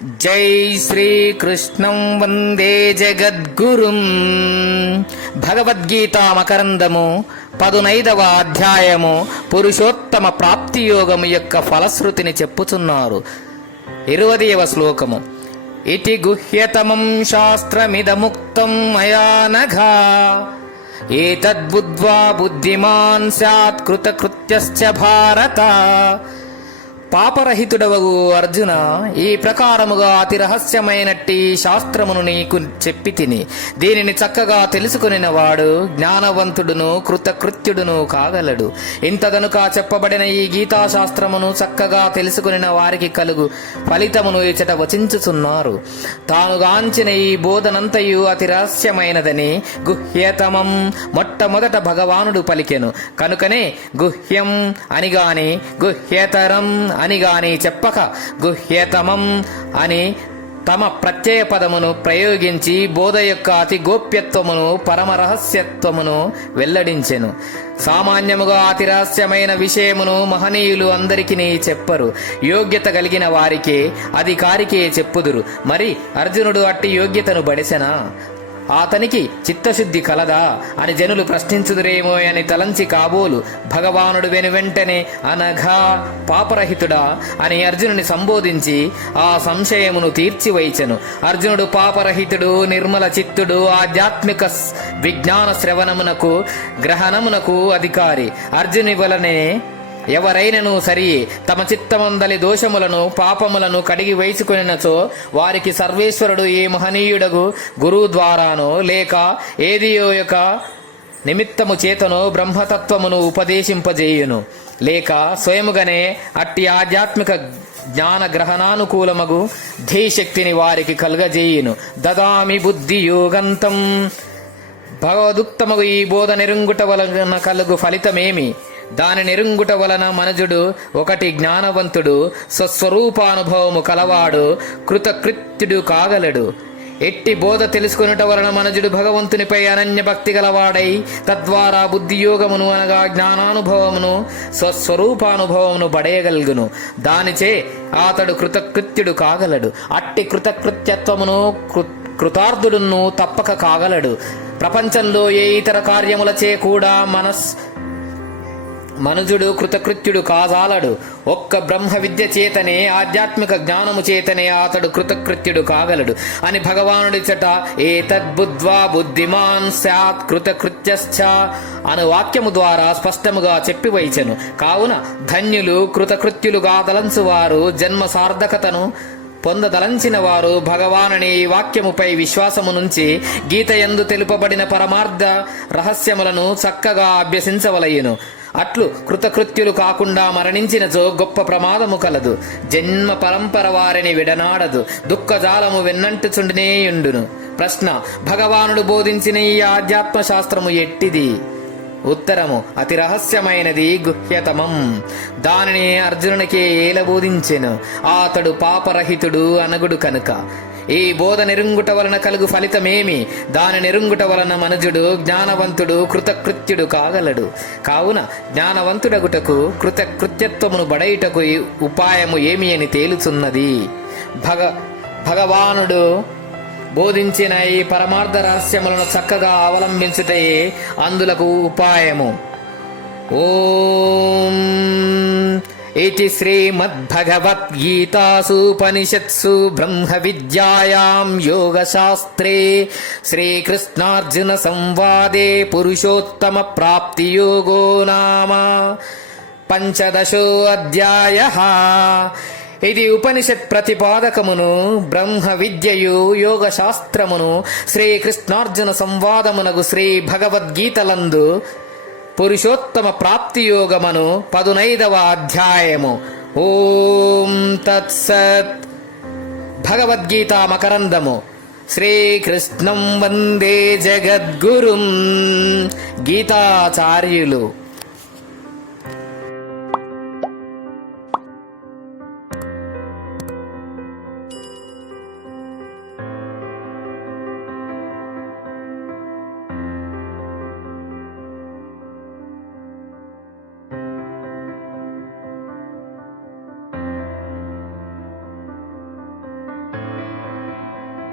జై శ్రీకృష్ణం వందే జగద్గురుం. భగవద్గీత మకరందము 15వ అధ్యాయము పురుషోత్తమ ప్రాప్తి యోగము యొక్క ఫలశ్రుతిని చెప్పుచున్నారు. 20వ శ్లోకము. ఇతి గుహ్యతమం శాస్త్రమిదముక్తం మయా నఘా ఏతద్బుద్ధ్వా బుద్ధిమాన్ స్యాత్ కృతకృత్యశ్చ భారత. పాపరహితుడవగు అర్జున, ఈ ప్రకారముగా అతి రహస్యమైనట్టి శాస్త్రమును నీకు చెప్పి తిని దీనిని చక్కగా తెలుసుకునిన వాడు జ్ఞానవంతుడును కృతకృత్యుడును కాగలడు. ఇంతదనుక చెప్పబడిన ఈ గీతాశాస్త్రమును చక్కగా తెలుసుకునిన వారికి కలుగు ఫలితమును ఇచట వచించుచున్నారు. తానుగాంచిన ఈ బోధనంతయు అతి రహస్యమైనదని గుహ్యతమం మొట్టమొదట భగవానుడు పలికెను. కనుకనే గుహ్యం అని గాని గుహ్యతరం అని గాని చెప్పక గుహ్యతమం అని తమ ప్రత్యయ పదమును ప్రయోగించి బోధ యొక్క అతి గోప్యత్వమును పరమరహస్యత్వమును వెల్లడించెను. సామాన్యముగా అతి రహస్యమైన విషయమును మహనీయులు అందరికీ చెప్పరు. యోగ్యత కలిగిన వారికే అధికారికే చెప్పుదురు. మరి అర్జునుడు అట్టి యోగ్యతను బడిసెనా? అతనికి చిత్తశుద్ధి కలదా అని జనులు ప్రశ్నించుదురేమో అని తలంచి కాబోలు భగవానుడు వెనువెంటనే అనఘా పాపరహితుడా అని అర్జునుని సంబోధించి ఆ సంశయమును తీర్చివైచెను. అర్జునుడు పాపరహితుడు, నిర్మల చిత్తుడు, ఆధ్యాత్మిక విజ్ఞాన శ్రవణమునకు గ్రహణమునకు అధికారి. అర్జుని వలనే ఎవరైనను సరి తమ చిత్తమందలి దోషములను పాపములను కడిగి వేసుకొనినచో వారికి సర్వేశ్వరుడు ఏ మహనీయుడగు గురువు ద్వారానో లేక ఏదియో యొక్క నిమిత్తము చేతనో బ్రహ్మతత్వమును ఉపదేశింపజేయును, లేక స్వయముగానే అట్టి ఆధ్యాత్మిక జ్ఞాన గ్రహణానుకూలమగు ధీశక్తిని వారికి కలుగజేయును. దదామి బుద్ధి యోగంతం. భగవదుక్తమగు ఈ బోధ నెరుంగుట వలన కలుగు ఫలితమేమి? దాని నెరుంగుట వలన మనుజుడు ఒకటి జ్ఞానవంతుడు, స్వస్వరూపానుభవము కలవాడు, కృతకృత్యుడు కాగలడు. ఎట్టి బోధ తెలుసుకొనుట వలన మనుజుడు భగవంతునిపై అనన్య భక్తి గలవాడై తద్వారా బుద్ధియోగమును అనగా జ్ఞానానుభవమును స్వస్వరూపానుభవమును బడేయగలుగును. దానిచే అతడు కృతకృత్యుడు కాగలడు. అట్టి కృతకృత్యత్వమును కృతార్థుడును తప్పక కాగలడు. ప్రపంచంలో ఏ ఇతర కార్యములచే కూడా మనుజుడు కృతకృత్యుడు కాజాలడు. ఒక్క బ్రహ్మ విద్య చేతనే ఆధ్యాత్మిక జ్ఞానము చేతనే అతడు కృతకృత్యుడు కాగలడు అని భగవానుడిచట ఏతద్బుద్ధ్వా బుద్ధిమాన్ స్యాత్ కృతకృత్యశ్చ అను వాక్యము ద్వారా స్పష్టముగా చెప్పివైచెను. కావున ధన్యులు కృతకృత్యులుగా తలంచువారు, జన్మ సార్థకతను పొందదలంచిన వారు భగవానుని వాక్యముపై విశ్వాసము నుంచి గీతయందు తెలుపబడిన పరమార్థ రహస్యములను చక్కగా అభ్యసించవలయును. అట్లు కృతకృత్యులు కాకుండా మరణించినచో గొప్ప ప్రమాదము కలదు. జన్మ పరంపర వారిని విడనాడదు. దుఃఖజాలము వెన్నంటుచుండినేయుండును. ప్రశ్న: భగవానుడు బోధించిన ఈ ఆధ్యాత్మ శాస్త్రము ఎట్టిది? ఉత్తరము: అతి రహస్యమైనది, గుహ్యతమం. దానిని అర్జునునికి ఏల బోధించెను. అతడు పాపరహితుడు అనగుడు కనుక. ఈ బోధ నెరుంగుట వలన కలుగు ఫలితమేమి? దాని నెరుంగుట వలన మనుజుడు జ్ఞానవంతుడు, కృతకృత్యుడు కాగలడు. కావున జ్ఞానవంతుడగుటకు కృతకృత్యత్వమును బడయుటకు ఉపాయము ఏమి అని తేలుచున్నది. భగవానుడు బోధించిన ఈ పరమార్థ రహస్యములను చక్కగా అవలంబించుటయే అందులకు ఉపాయము. ఓం ఇతి శ్రీమద్భగవద్గీతాసూపనిషత్సు బ్రహ్మ విద్యాయాం యోగశాస్త్రే శ్రీకృష్ణార్జున సంవాదే పురుషోత్తమ ప్రాప్తి యోగో నామ 15వ అధ్యాయః. ఇది ఉపనిషత్ ప్రతిపాదకమును, బ్రహ్మ విద్యయు, యోగ శాస్త్రమును, శ్రీకృష్ణార్జున సంవాదమునగు శ్రీ భగవద్గీతలందు పురుషోత్తమ ప్రాప్తి యోగమను 15వ అధ్యాయము. ఓం తత్సత్. భగవద్గీత మకరందము. శ్రీకృష్ణం వందే జగద్గురుం. గీతాచార్యులు